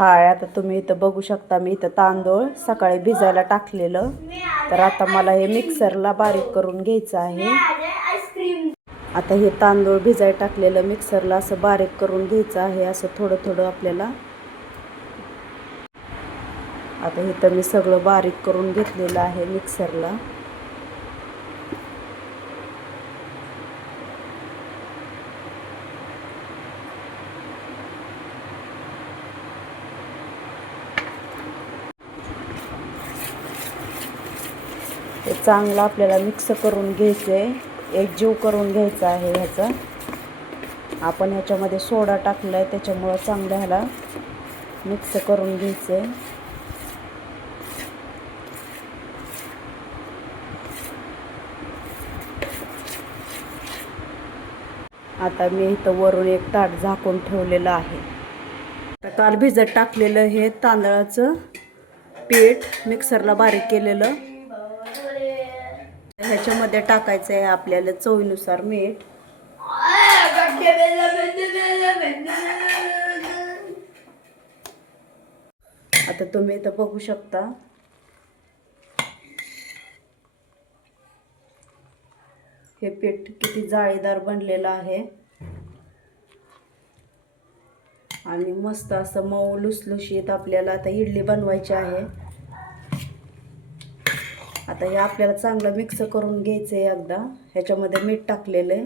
हाय, आता तुम्ही इथं बघू शकता, मी इथं तांदूळ सकाळी भिजायला टाकलेलं. तर आता मला हे मिक्सरला बारीक करून घ्यायचं आहे. आता हे तांदूळ भिजायला टाकलेलं मिक्सरला असं बारीक करून घ्यायचं आहे, असं थोडं थोडं आपल्याला. आता इथं मी सगळं बारीक करून घेतलेलं आहे मिक्सरला. हे चांगलं आपल्याला मिक्स करून घ्यायचं आहे, एकजीव करून घ्यायचं आहे. ह्याचा आपण ह्याच्यामध्ये सोडा टाकला आहे, त्याच्यामुळं चांगलं ह्याला मिक्स करून घ्यायचं आहे. आता मी इथं वरून एक ताट झाकून ठेवलेलं आहे. काल भिजत टाकलेलं हे तांदळाचं पीठ मिक्सरला बारीक केलेलं ह्याच्यामध्ये टाकायचं आहे आपल्याला चवीनुसार मीठ. आता तुम्ही इथं बघू शकता, हे पीठ किती जाळीदार बनलेलं आहे आणि मस्त असं मऊ लुसलुशीत. आपल्याला आता इडली बनवायची आहे. आता हे आपल्याला चांगलं मिक्स करून घ्यायचं आहे एकदा. ह्याच्यामध्ये मीठ टाकलेलं आहे.